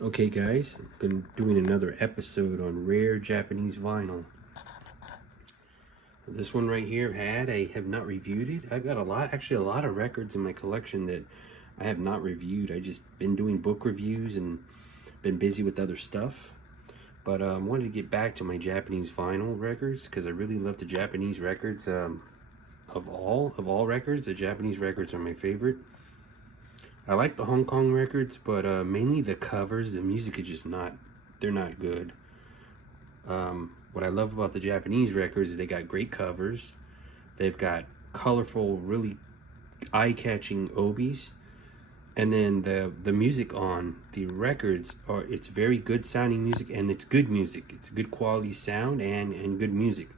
Okay guys, I'm doing another episode on rare Japanese vinyl. This one right here I have not reviewed it. I've got actually a lot of records in my collection that I have not reviewed. I just been doing book reviews and been busy with other stuff. But I wanted to get back to my Japanese vinyl records because I really love the Japanese records. Of all records, the Japanese records are my favorite. I like the Hong Kong records, but mainly the covers. The music is just they're not good. What I love about the Japanese records is they got great covers. They've got colorful, really eye-catching obies. And then the music on the records it's very good sounding music, and it's good music. It's good quality sound and good music.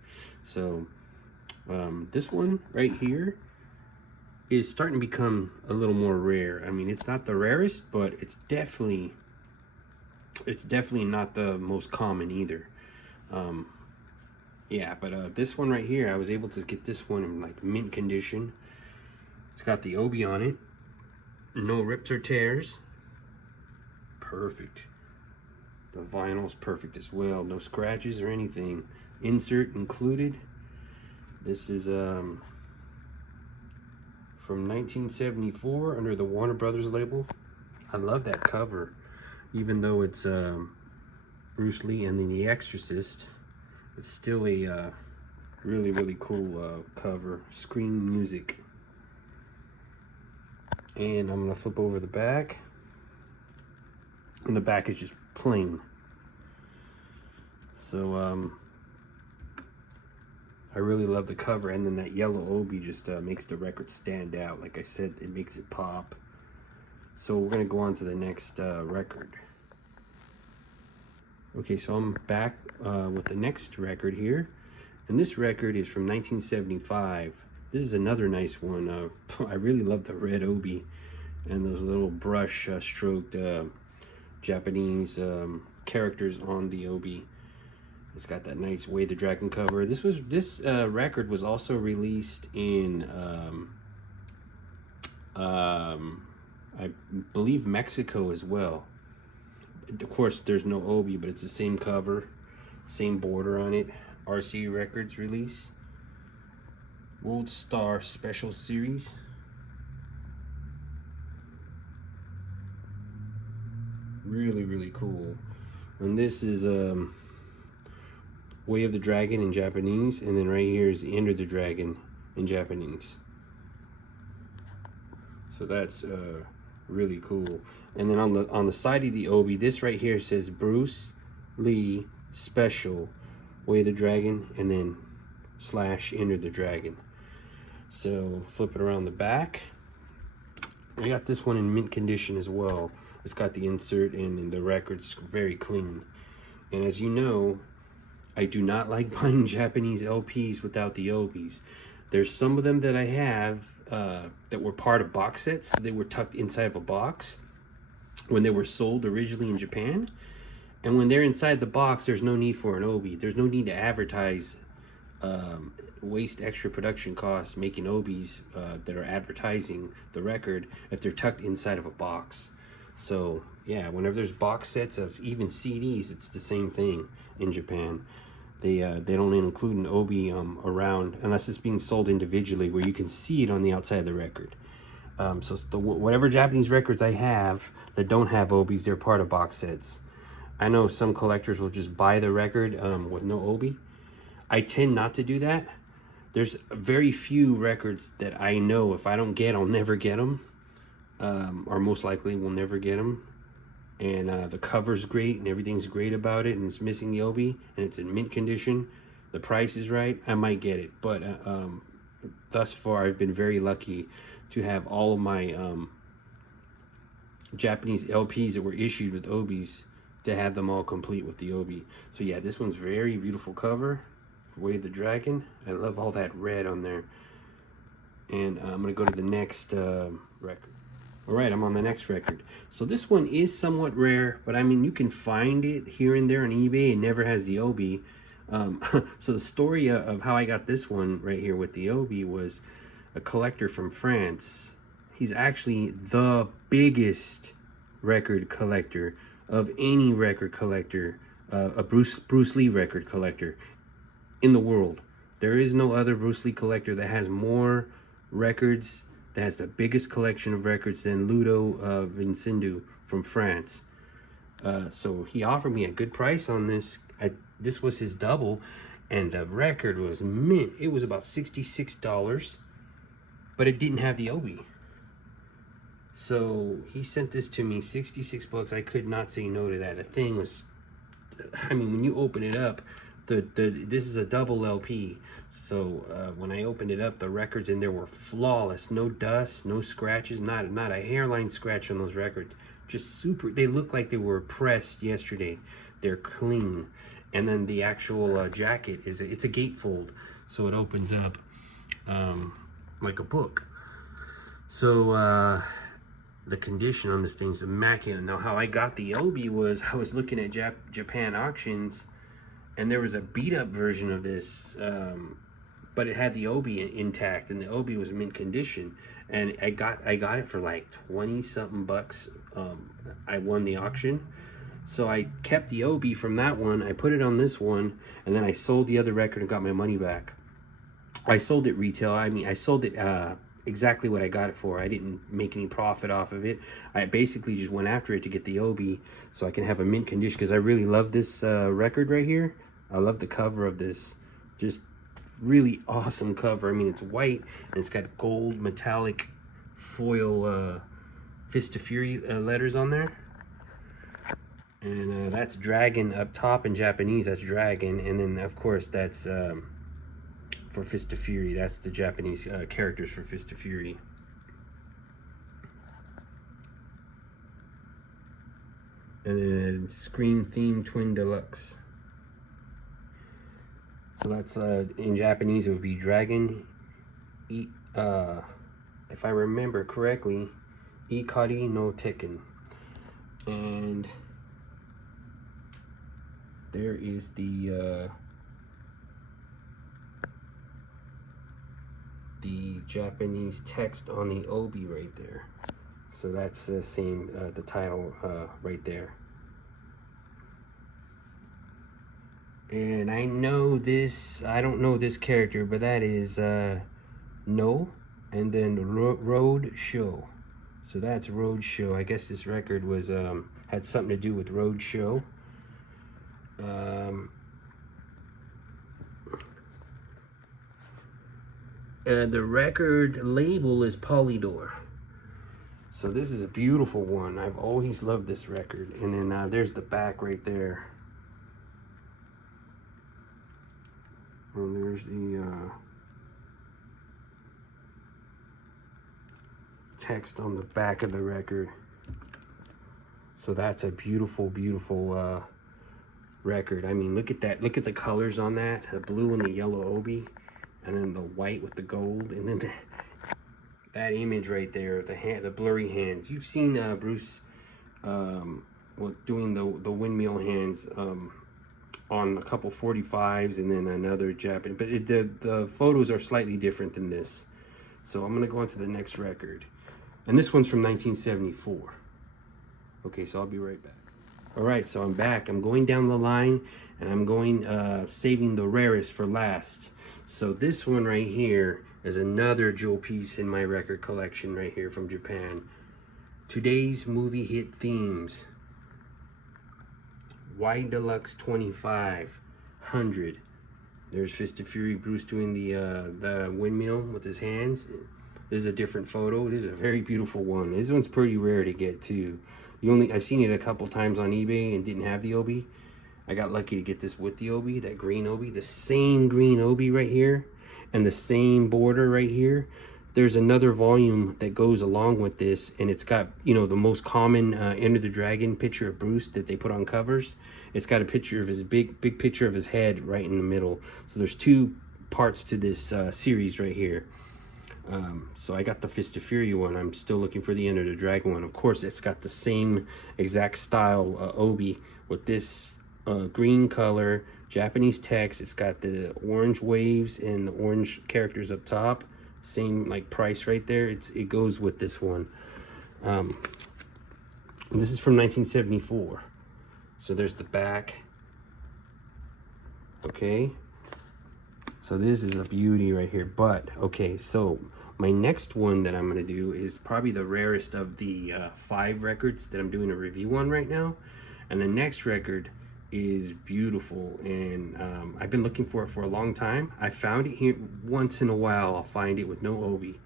So this one right here is starting to become a little more rare. I mean, it's not the rarest, but it's definitely not the most common either. Yeah, but this one right here, I was able to get this one in like mint condition. It's got the obi on it, no rips or tears. Perfect. The vinyl's perfect as well, no scratches or anything. Insert included. This is from 1974 under the Warner Brothers label. I love that cover, even though it's Bruce Lee and then The Exorcist. It's still a really cool cover. Screen music. And I'm gonna flip over the back, and the back is just plain. So I really love the cover, and then that yellow obi just makes the record stand out. Like I said, it makes it pop. So we're gonna go on to the next record. Okay, so I'm back with the next record here, and this record is from 1975. This is another nice one. I really love the red obi and those little brush stroked Japanese characters on the obi. It's got that nice Way the Dragon cover. This record was also released in I believe Mexico as well. Of course, there's no obi, but it's the same cover, same border on it. RCA Records release. World Star Special Series. Really cool. And this is Way of the Dragon in Japanese, and then right here is Enter the Dragon in Japanese. So that's really cool. And then on the side of the obi, this right here says Bruce Lee Special Way of the Dragon, and then / Enter the Dragon. So flip it around the back. I got this one in mint condition as well. It's got the insert and the record's very clean. And as you know, I do not like buying Japanese LPs without the obis. There's some of them that I have that were part of box sets. They were tucked inside of a box when they were sold originally in Japan. And when they're inside the box, there's no need for an obi. There's no need to advertise, waste extra production costs making obis that are advertising the record if they're tucked inside of a box. So yeah, whenever there's box sets of even CDs, it's the same thing in Japan. They don't include an obi around unless it's being sold individually, where you can see it on the outside of the record. So whatever Japanese records I have that don't have obis, they're part of box sets. I know some collectors will just buy the record with no obi. I tend not to do that. There's very few records that I know if I don't get, I'll never get them, or most likely will never get them. And the cover's great and everything's great about it, and it's missing the obi, and it's in mint condition, the price is right, I might get it. But thus far, I've been very lucky to have all of my Japanese LPs that were issued with obis, to have them all complete with the obi. So yeah, this one's very beautiful cover. Way of the Dragon. I love all that red on there. And I'm gonna go to the next record. All right, I'm on the next record. So this one is somewhat rare, but I mean, you can find it here and there on eBay. It never has the obi. So the story of how I got this one right here with the obi was a collector from France. He's actually the biggest record collector of any record collector, a Bruce Lee record collector in the world. There is no other Bruce Lee collector that has more records, that has the biggest collection of records than Ludo Vincendu from France. So he offered me a good price on this. This was his double, and the record was mint. It was about $66, but it didn't have the Obi. So he sent this to me, 66 bucks. I could not say no to that. The thing was, I mean, when you open it up, this is a double LP. So when I opened it up, the records in there were flawless. No dust, no scratches, not a hairline scratch on those records. Just super, they look like they were pressed yesterday. They're clean. And then the actual jacket, it's a gatefold. So it opens up like a book. So the condition on this thing's immaculate. Now how I got the Obi was, I was looking at Japan auctions, and there was a beat up version of this, but it had the Obi intact, and the Obi was mint condition, and I got it for like 20 something bucks. I won the auction, so I kept the Obi from that one. I put it on this one, and then I sold the other record and got my money back. I sold it retail. I mean, I sold it exactly what I got it for. I didn't make any profit off of it. I basically just went after it to get the Obi so I can have a mint condition, because I really love this record right here. I love the cover of this. Just really awesome cover. I mean, it's white and it's got gold metallic foil Fist of Fury letters on there. And that's Dragon up top in Japanese. That's Dragon. And then, of course, that's for Fist of Fury. That's the Japanese characters for Fist of Fury. And then Scream Theme Twin Deluxe. So that's in Japanese it would be Dragon, if I remember correctly, Ikari no Tekken. And there is the Japanese text on the Obi right there. So that's the same, the title right there. And I know this, I don't know this character, but that is No, and then Road Show. So that's Road Show. I guess this record was had something to do with Road Show. The record label is Polydor. So this is a beautiful one. I've always loved this record. And then there's the back right there. And there's the text on the back of the record. So that's a beautiful, beautiful record. I mean, look at that. Look at the colors on that. The blue and the yellow Obi. And then the white with the gold. And then that image right there, the blurry hands. You've seen Bruce doing the windmill hands on a couple 45s and then another Japanese, but the photos are slightly different than this. So I'm gonna go on to the next record, and this one's from 1974. Okay, so I'll be right back. All right, so I'm back. I'm going down the line, and I'm going saving the rarest for last. So this one right here is another jewel piece in my record collection right here from Japan. Today's movie hit themes. Wide Deluxe 2500. There's Fist of Fury, Bruce doing the windmill with his hands. This is a different photo. This is a very beautiful one. This one's pretty rare to get too. I've seen it a couple times on eBay and didn't have the Obi. I got lucky to get this with the Obi, that green Obi, the same green Obi right here, and the same border right here. There's another volume that goes along with this, and it's got, you know, the most common Enter the Dragon picture of Bruce that they put on covers. It's got a picture of his big picture of his head right in the middle. So there's two parts to this series right here. So I got the Fist of Fury one. I'm still looking for the Enter the Dragon one. Of course, it's got the same exact style Obi with this green color, Japanese text. It's got the orange waves and the orange characters up top. Same like price right there. It goes with this one. This is from 1974. So there's the back. Okay, so this is a beauty right here. But okay, so my next one that I'm gonna do is probably the rarest of the 5 records that I'm doing a review on right now. And the next record is beautiful, and I've been looking for it for a long time. I found it here once in a while. I'll find it with no obi.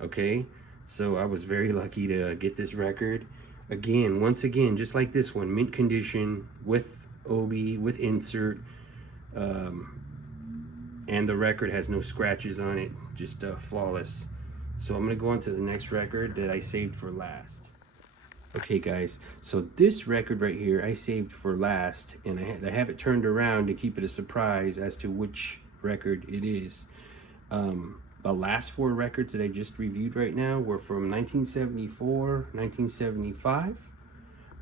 Okay, so I was very lucky to get this record. Again, once again, just like this one, mint condition with obi, with insert. And the record has no scratches on it, just flawless. So I'm gonna go on to the next record that I saved for last. Okay guys, so this record right here I saved for last, and I have it turned around to keep it a surprise as to which record it is. The last 4 records that I just reviewed right now were from 1974, 1975.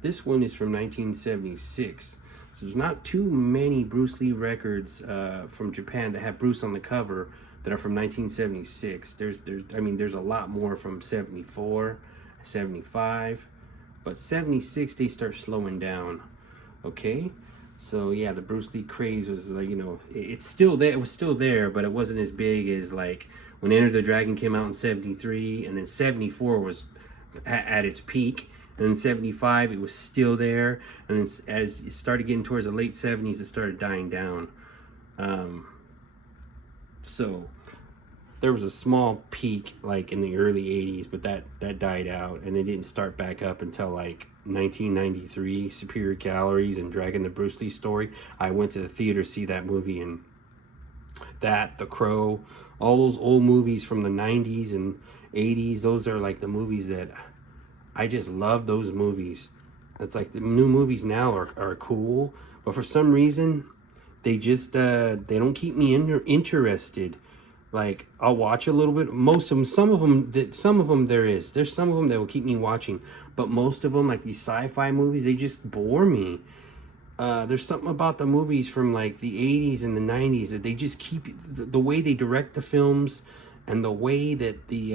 This one is from 1976. So there's not too many Bruce Lee records from Japan that have Bruce on the cover that are from 1976. I mean, there's a lot more from 74, 75, but 76 they start slowing down. Okay, so yeah, the Bruce Lee craze was like, you know, it's still there. It was still there, but it wasn't as big as like when Enter the Dragon came out in 73, and then 74 was at its peak. And in 75, it was still there. And then as it started getting towards the late 70s, it started dying down. So there was a small peak like in the early 80s, but that died out. And it didn't start back up until like 1993, Superior Calories and Dragon the Bruce Lee Story. I went to the theater to see that movie, and that, The Crow, all those old movies from the 90s and 80s, those are like the movies that I just love. Those movies. It's like the new movies now are cool, but for some reason they just they don't keep me interested. Like I'll watch a little bit, most of them, some of them there's some of them that will keep me watching, but most of them, like these sci-fi movies, they just bore me. There's something about the movies from like the 80s and the 90s that they just keep the way they direct the films, and the way that the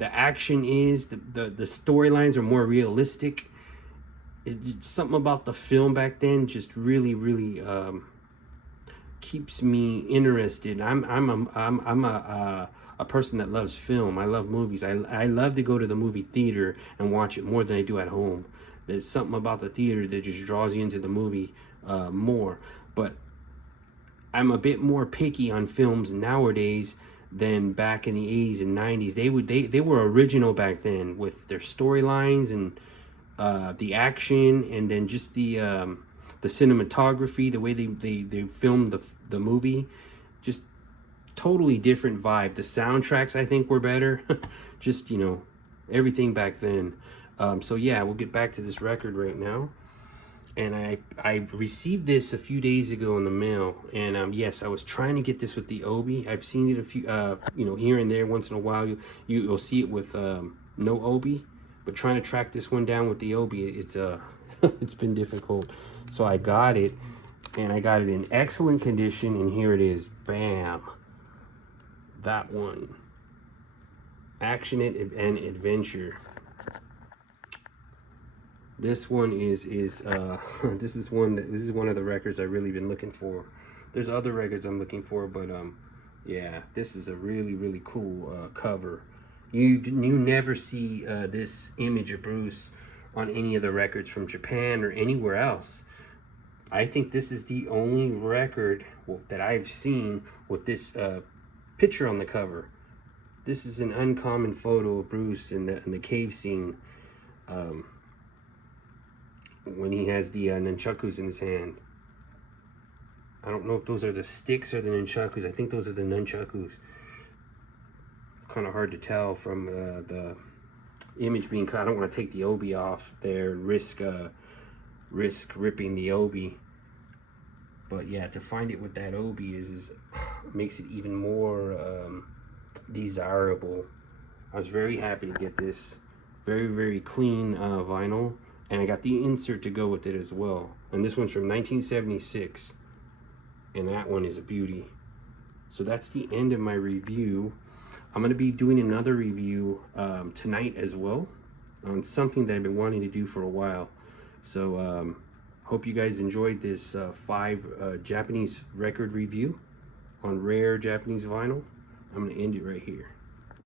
action is, the storylines are more realistic. It's something about the film back then just really keeps me interested. I'm a person that loves film. I love movies. I love to go to the movie theater and watch it more than I do at home. There's something about the theater that just draws you into the movie more. But I'm a bit more picky on films nowadays than back in the 80s and 90s. They were original back then with their storylines and the action, and then just the cinematography, the way they filmed the movie, just totally different vibe. The soundtracks I think were better. Just, you know, everything back then. So yeah, we'll get back to this record right now. And I received this a few days ago in the mail, and yes, I was trying to get this with the obi. I've seen it a few, you know, here and there. Once in a while, you'll see it with no obi, but trying to track this one down with the obi, it's it's been difficult. So I got it, and I got it in excellent condition, and here it is. Bam, that one. Action and Adventure. This one is this is one of the records I've really been looking for. There's other records I'm looking for, but yeah, this is a really cool cover. You never see this image of Bruce on any of the records from Japan or anywhere else. I think this is the only record that I've seen with this picture on the cover. This is an uncommon photo of Bruce in the cave scene. When he has the nunchakus in his hand. I don't know if those are the sticks or the nunchakus. I think those are the nunchakus. Kind of hard to tell from the image being cut. I don't want to take the obi off there and risk ripping the obi. But yeah, to find it with that obi is makes it even more desirable. I was very happy to get this. Very clean vinyl. And I got the insert to go with it as well. And this one's from 1976. And that one is a beauty. So that's the end of my review. I'm going to be doing another review tonight as well on something that I've been wanting to do for a while. So Hope you guys enjoyed this 5 Japanese record review on rare Japanese vinyl. I'm going to end it right here.